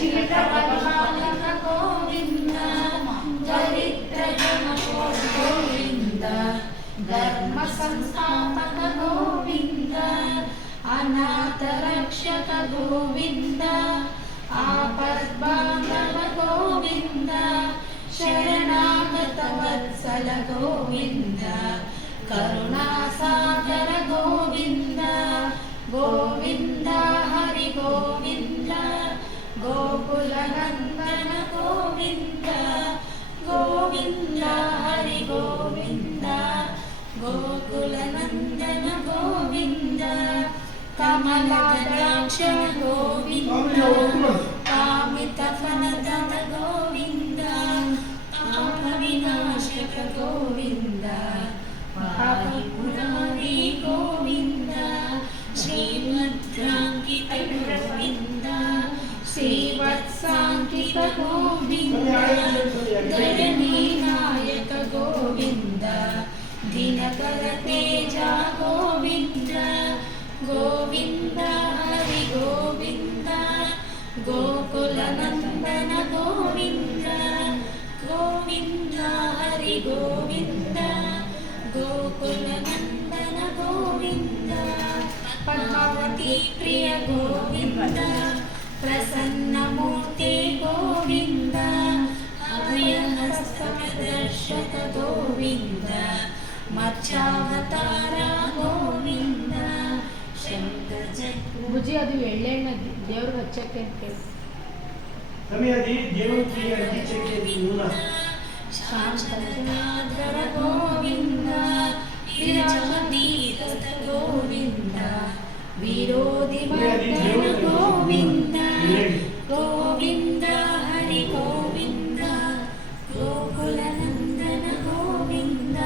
शील परिपालक गोविंद दरिद्र जन गोविंद धर्म संस्थापक गोविंद अनाथ रक्षक गोविंद आपद्बांधव गोविंद शरणागत वत्सल गोविंद करुणासागर गोविंद गोविंद हरि गोविंद गोकुल नंदन गोविंद गोविंद हरि गोविंद गोकुल नंदन गोविंद कमलाक्ष गोविंद कामित फलदन गोविंद पाप विनाशक गोविंद पापपुरारी गोविंद श्रीमद्रांकित गोविंद श्रीवत्सांकित गोविंद धरणी नायक गोविंद दिनकर तेजा गोविंद गोविंद हरि गोविंद गोकुल नंदन गोविंद गोविंद हरि गोविंद गोकुल नंदन गोविंद पद्मावती प्रिय गोविंद प्रसन्न मूर्ति गोविंद अभयहस्त प्रदर्शक गोविंद मत्स्यावतार गोविंद शंकर ಬುಜ್ಜಿ ಅದು ಎಳ್ಳೆಣ್ಣ ದೇವ್ರಿಗೆ ಹಚ್ಚಕ್ಕೆ ಅಂತ ಸಮಯದಿ ದೇವರಿಗೆ ಹಚ್ಚಕ್ಕೆ ಮೂಲ ಶಾಂತನಾದರ ಗೋವಿಂದ ವಿರಜಮತೀತ ಗೋವಿಂದ ವಿರೋಧಿ ಮರ್ದನ ಗೋವಿಂದ ಗೋವಿಂದ ಹರಿ ಗೋವಿಂದ ಗೋಕುಲ ನಂದನ ಗೋವಿಂದ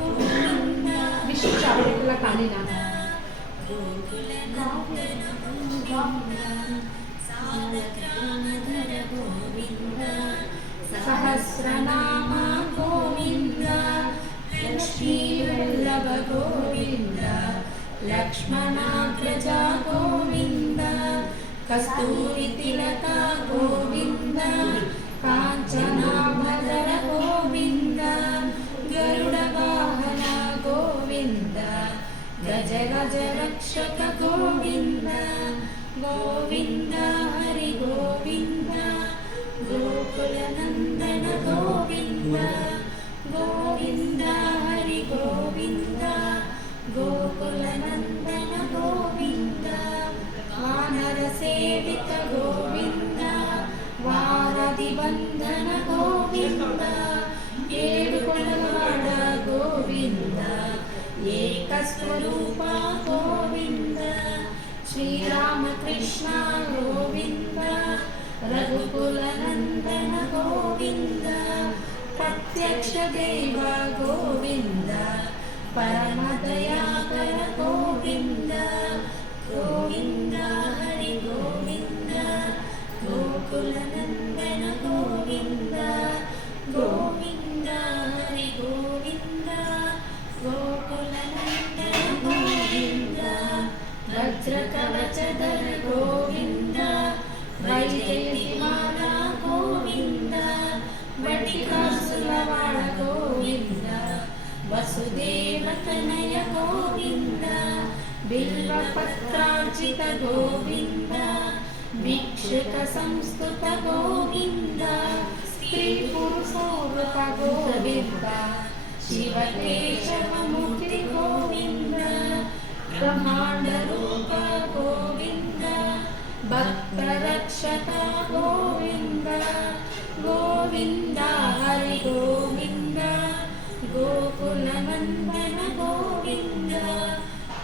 ಗೋವಿಂದ ವಿಷ್ಣು ಚಾವಡಿಗಳ ಕಾಲಿನ गोकुल नंदन गोविंद सालग्रामधर गोविंद सहस्रनाम गोविंद लक्ष्मी वल्लभ गोविंद लक्ष्मणाग्रज गोविंद कस्तूरी तिलक गोविंद कांचनाभधर गोविंद गरुड़ वाहन गोविंद गज गज रक्षक गोविंद गोविंद हरि गोविंद गोकुल नंदन गोविंद गोविंद हरि गोविंद गोकुल नंदन गोविंद वानर सेवित गोविंद वारधि बंधन गोविंद ಏಳುಕೊಂಡವಾಡ ಗೋವಿಂದ ಏಕಸ್ವರೂಪ ಗೋವಿಂದ ಶ್ರೀರಾಮಕೃಷ್ಣ ಗೋವಿಂದ ರಘುಕುಲ ನಂದನ ಗೋವಿಂದ ಪ್ರತ್ಯಕ್ಷ ದೇವ ಗೋವಿಂದ ಪರಮ ದಯಾಕರ ಗೋವಿಂದ ಗೋವಿಂದ ಹರಿ ಗೋವಿಂದ ಗೋಕುಲ ನಂದನ ಗೋವಿಂದ ಗೋವಿಂದ ಹರಿ ಗೋವಿಂದ ಗೋಕುಲ ನಂದನ ಗೋವಿಂದ ವಜ್ರ ಕವಚಧರ ಗೋವಿಂದ ವೈಜಯತಿಮಾಲ ಗೋವಿಂದ ಬಟಿಕಾಸುರವಾಳ ಗೋವಿಂದ ವಸುದೇವ ತನಯ ಗೋವಿಂದ ಬಿಲ್ವಪತ್ರಾರ್ಚಿತ ಗೋವಿಂದ ಭಿಕ್ಷುಕ ಸಂಸ್ತುತ ಗೋವಿಂದ ಸ್ತ್ರೀ ಪುರುಷೋರೂಪ ಗೋವಿಂದ ಶಿವಕೇಶವ ಮೂರ್ತಿ ಗೋವಿಂದ ಬ್ರಹ್ಮಾಂಡ ರೂಪ ಗೋವಿಂದ ಭಕ್ತ ರಕ್ಷಕ ಗೋವಿಂದ ಗೋವಿಂದ ಹರಿ ಗೋವಿಂದ ಗೋಕುಲ ನಂದನ ಗೋವಿಂದ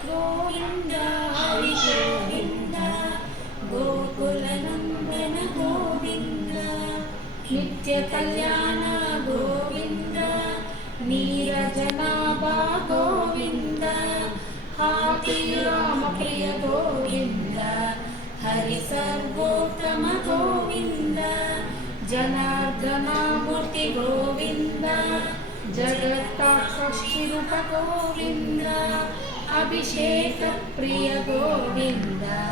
ಗೋವಿಂದ ಹರಿ ಗೋವಿಂದ ಗೋಕುಲ ನಂದನ ಗೋವಿಂದ ನಿತ್ಯ ಕಲ್ಯಾಣ ಗೋವಿಂದ ನೀರಜನಾಭ ಗೋವಿಂದ ಹಾತಿ ರಾಮ ಪ್ರಿಯ ಗೋವಿಂದ ಹರಿ ಸರ್ವೋತ್ತಮ ಗೋವಿಂದ ಜನಾರ್ದನ ಮೂರ್ತಿ ಗೋವಿಂದ ಜಗತ್ತಾಕ್ಷಿರೂಪ ಗೋವಿಂದ ಅಭಿಷೇಕ ಪ್ರಿಯ ಗೋವಿಂದ